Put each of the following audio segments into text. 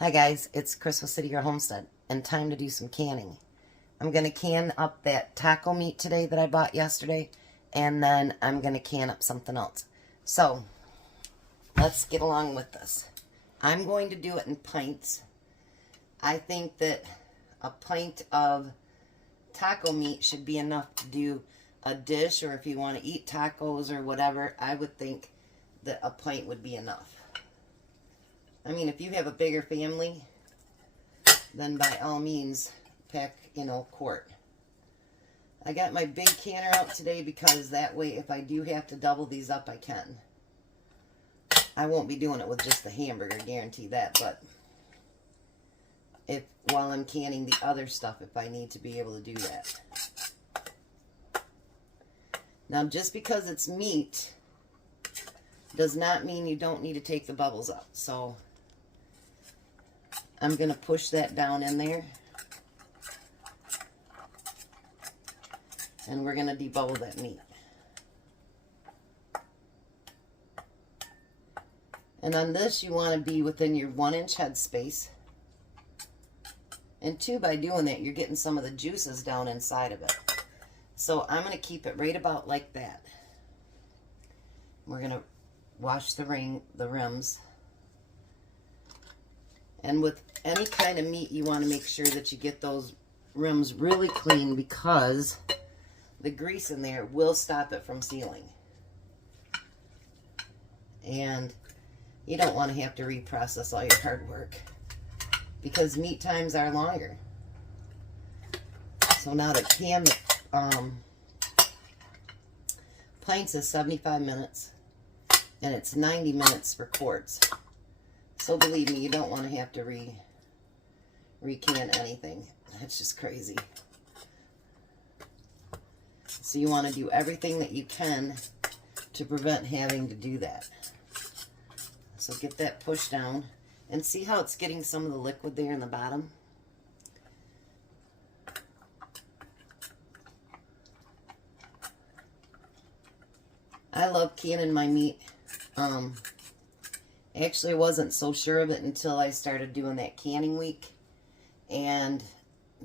Hi guys, it's Crystal City, your homestead, and time to do some canning. I'm going to can up that taco meat today that I bought yesterday, and then I'm going to can up something else. So, let's get along with this. I'm going to do it in pints. I think that a pint of taco meat should be enough to do a dish, or if you want to eat tacos or whatever, I would think that a pint would be enough. I mean, if you have a bigger family, then by all means, pack, quart. I got my big canner out today because that way, if I do have to double these up, I can. I won't be doing it with just the hamburger, guarantee that, but while I'm canning the other stuff, if I need to be able to do that. Now, just because it's meat does not mean you don't need to take the bubbles out. So I'm going to push that down in there. And we're going to debubble that meat. And on this, you want to be within your 1-inch headspace. And 2, by doing that, you're getting some of the juices down inside of it. So I'm going to keep it right about like that. We're going to wash the rims. And with any kind of meat, you want to make sure that you get those rims really clean because the grease in there will stop it from sealing. And you don't want to have to reprocess all your hard work because meat times are longer. So now to can the pints is 75 minutes and it's 90 minutes for quarts. So believe me, you don't want to have to re-can anything. That's just crazy. So you want to do everything that you can to prevent having to do that. So get that pushed down. And see how it's getting some of the liquid there in the bottom? I love canning my meat. Actually, I wasn't so sure of it until I started doing that canning week and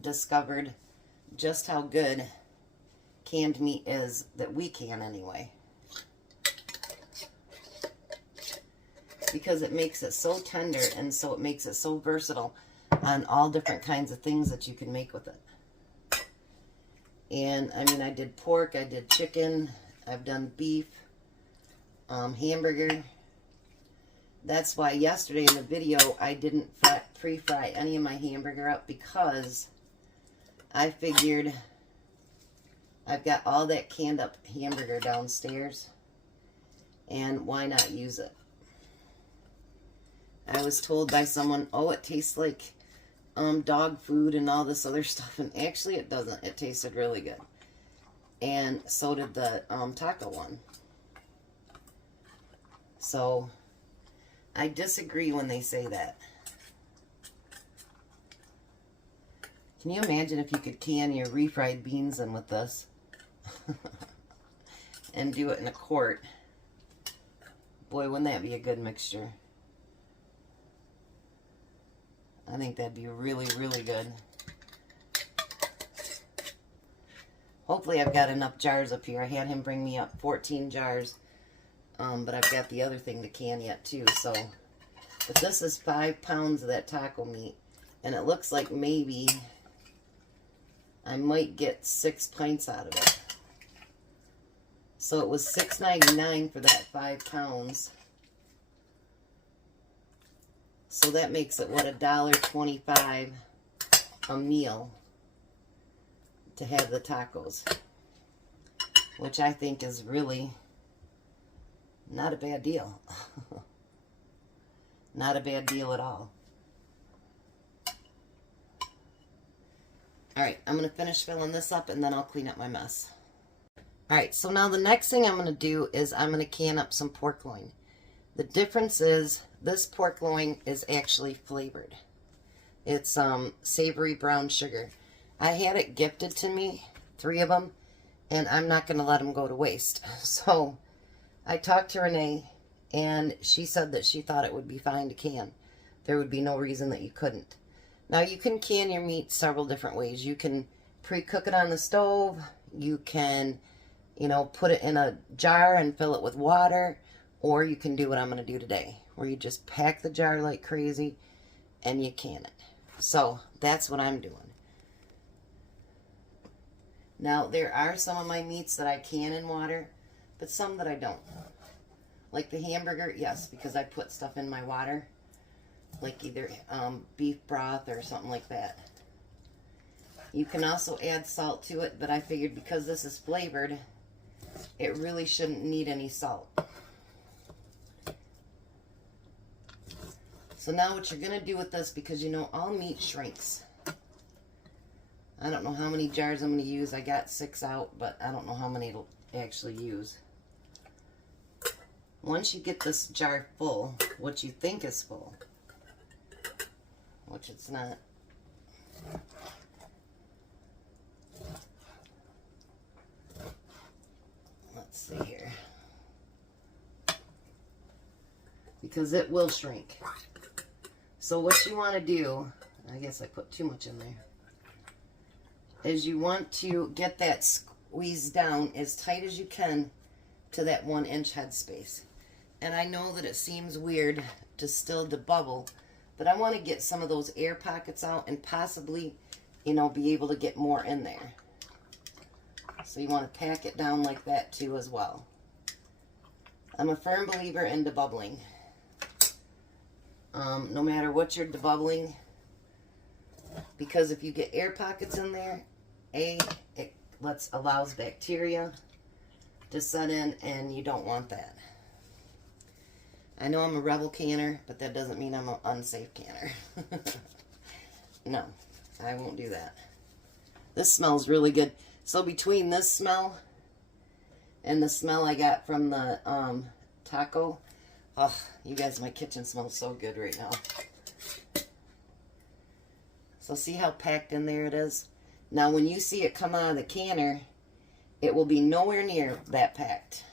discovered just how good canned meat is that we can anyway. Because it makes it so tender and so it makes it so versatile on all different kinds of things that you can make with it. And I mean, I did pork, I did chicken, I've done beef, hamburger. That's why yesterday in the video I didn't pre-fry any of my hamburger up because I figured I've got all that canned up hamburger downstairs and why not use it? I was told by someone, oh, it tastes like dog food and all this other stuff, and actually it doesn't. It tasted really good. And so did the taco one. So I disagree when they say that. Can you imagine if you could can your refried beans in with this and do it in a quart? Boy, wouldn't that be a good mixture? I think that'd be really, really good. Hopefully I've got enough jars up here. I had him bring me up 14 jars. But I've got the other thing to can yet too. So, but this is 5 pounds of that taco meat. And it looks like maybe I might get 6 pints out of it. So it was $6.99 for that 5 pounds. So that makes it, what, $1.25 a meal to have the tacos. Which I think is really not a bad deal. Not a bad deal at all. Alright, I'm going to finish filling this up and then I'll clean up my mess. Alright, so now the next thing I'm going to do is I'm going to can up some pork loin. The difference is this pork loin is actually flavored. It's savory brown sugar. I had it gifted to me, 3 of them, and I'm not going to let them go to waste. So I talked to Renee, and she said that she thought it would be fine to can. there would be no reason that you couldn't. Now, you can can your meat several different ways. You can pre-cook it on the stove. You can, you know, put it in a jar and fill it with water. Or you can do what I'm going to do today, where you just pack the jar like crazy and you can it. So, that's what I'm doing. Now, there are some of my meats that I can in water, but some that I don't. Like the hamburger, yes, because I put stuff in my water. Like either beef broth or something like that. You can also add salt to it, but I figured because this is flavored, it really shouldn't need any salt. So now what you're going to do with this, because you know all meat shrinks. I don't know how many jars I'm going to use. I got 6 out, but I don't know how many it'll actually use. Once you get this jar full, what you think is full, which it's not. Let's see here. Because it will shrink. So what you want to do, I guess I put too much in there, is you want to get that squeezed down as tight as you can to that 1-inch headspace. And I know that it seems weird to still bubble, but I want to get some of those air pockets out and possibly, you know, be able to get more in there. So you want to pack it down like that too as well. I'm a firm believer in debubbling. No matter what you're debubbling, because if you get air pockets in there, it allows bacteria to set in, and you don't want that. I know I'm a rebel canner, but that doesn't mean I'm an unsafe canner. No, I won't do that. This smells really good. So between this smell and the smell I got from the taco, oh, you guys, my kitchen smells so good right now. So see how packed in there it is? Now when you see it come out of the canner, it will be nowhere near that packed.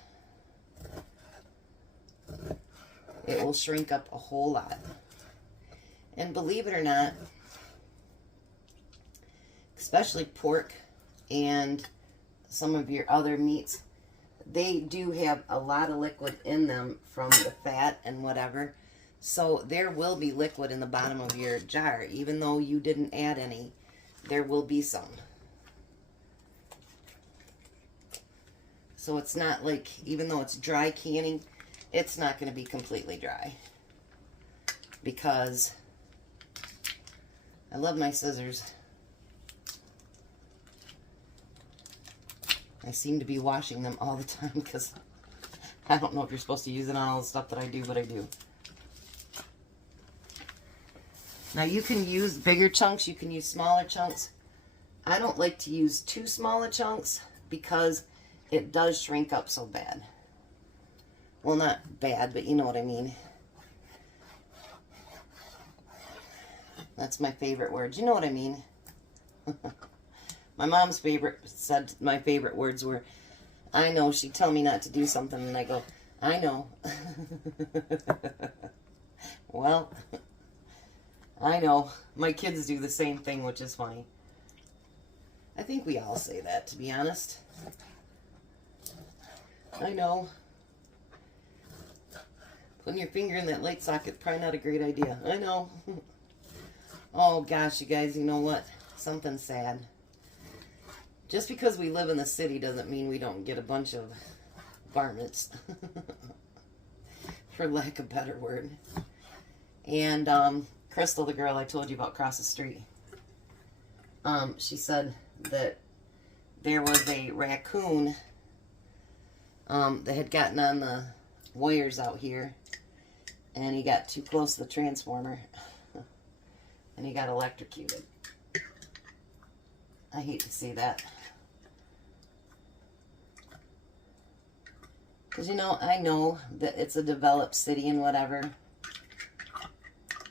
It will shrink up a whole lot. And believe it or not, especially pork and some of your other meats, they do have a lot of liquid in them from the fat and whatever. So there will be liquid in the bottom of your jar. Even though you didn't add any, there will be some. So it's not like, even though it's dry canning, it's not going to be completely dry. Because I love my scissors. I seem to be washing them all the time because I don't know if you're supposed to use it on all the stuff that I do, but I do. Now you can use bigger chunks, you can use smaller chunks. I don't like to use too small of chunks because it does shrink up so bad. Well, not bad, but you know what I mean. That's my favorite word. You know what I mean. My mom's said my favorite words were, I know. She'd tell me not to do something, and I go, I know. Well, I know. My kids do the same thing, which is funny. I think we all say that, to be honest. I know. Putting your finger in that light socket, probably not a great idea. I know. Oh, gosh, you guys, you know what? Something sad. Just because we live in the city doesn't mean we don't get a bunch of varmints. For lack of a better word. And Crystal, the girl I told you about across the street, she said that there was a raccoon that had gotten on the wires out here, and he got too close to the transformer, and he got electrocuted. I hate to see that. Because, you know, I know that it's a developed city and whatever.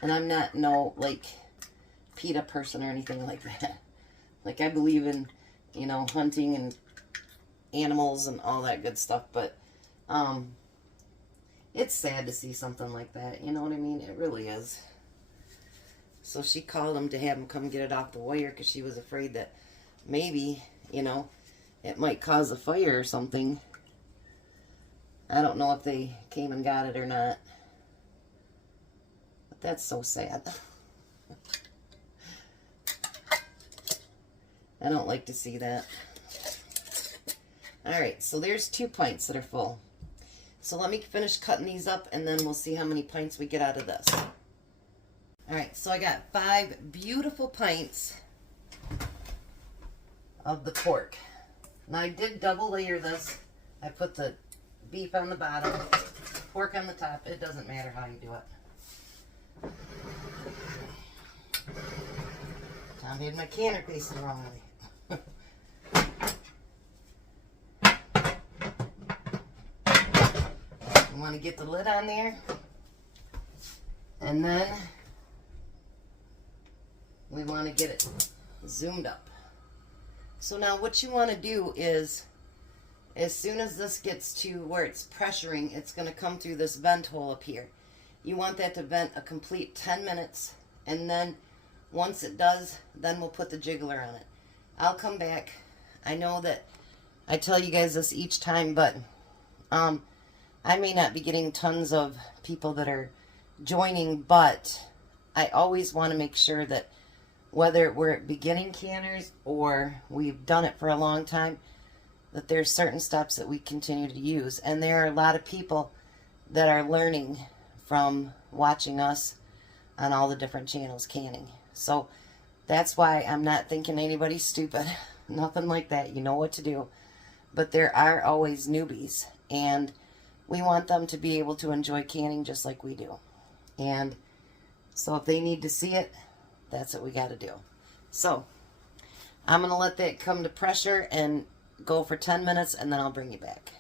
And I'm not like, PETA person or anything like that. Like, I believe in, you know, hunting and animals and all that good stuff. But, it's sad to see something like that. You know what I mean? It really is. So she called him to have him come get it off the wire because she was afraid that maybe, you know, it might cause a fire or something. I don't know if they came and got it or not. But that's so sad. I don't like to see that. Alright, so there's 2 pints that are full. So let me finish cutting these up and then we'll see how many pints we get out of this. Alright, so I got 5 beautiful pints of the pork. Now I did double layer this. I put the beef on the bottom, pork on the top. It doesn't matter how you do it. Tom had my canner facing the wrong way. You want to get the lid on there, and then we want to get it zoomed up. So now what you want to do is, as soon as this gets to where it's pressuring, it's going to come through this vent hole up here. You want that to vent a complete 10 minutes, and then once it does, then we'll put the jiggler on it. I'll come back. I know that I tell you guys this each time, but I may not be getting tons of people that are joining, but I always want to make sure that whether we're beginning canners or we've done it for a long time, that there's certain steps that we continue to use. And there are a lot of people that are learning from watching us on all the different channels canning. So that's why I'm not thinking anybody's stupid. Nothing like that. You know what to do. But there are always newbies, and we want them to be able to enjoy canning just like we do. And so if they need to see it, that's what we got to do. So I'm going to let that come to pressure and go for 10 minutes, and then I'll bring you back.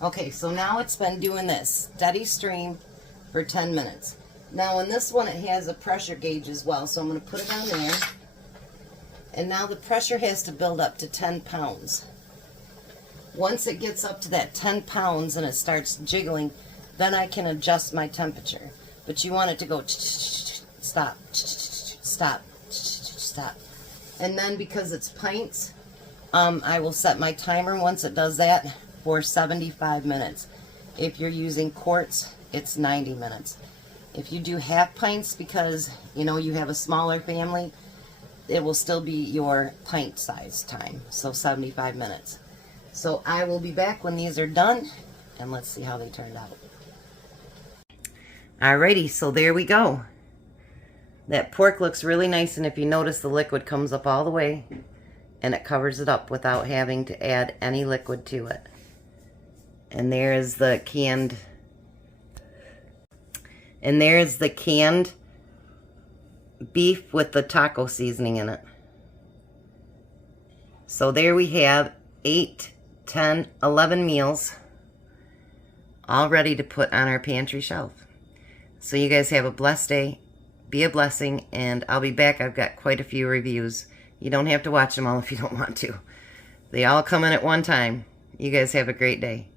Okay, so now it's been doing this steady stream for 10 minutes. Now in this one it has a pressure gauge as well, so I'm going to put it on there. And now the pressure has to build up to 10 pounds. Once it gets up to that 10 pounds and it starts jiggling, then I can adjust my temperature. But you want it to go stop, stop, stop. And then because it's pints, I will set my timer once it does that for 75 minutes. If you're using quarts, it's 90 minutes. If you do half pints because, you know, you have a smaller family, it will still be your pint size time, so 75 minutes. So I will be back when these are done, and let's see how they turned out. Alrighty, so there we go. That pork looks really nice, and if you notice, the liquid comes up all the way, and it covers it up without having to add any liquid to it. And there's the canned beef with the taco seasoning in it. So there we have 8, 10, 11 meals all ready to put on our pantry shelf. So you guys have a blessed day. Be a blessing, and I'll be back. I've got quite a few reviews. You don't have to watch them all if you don't want to. They all come in at one time. You guys have a great day.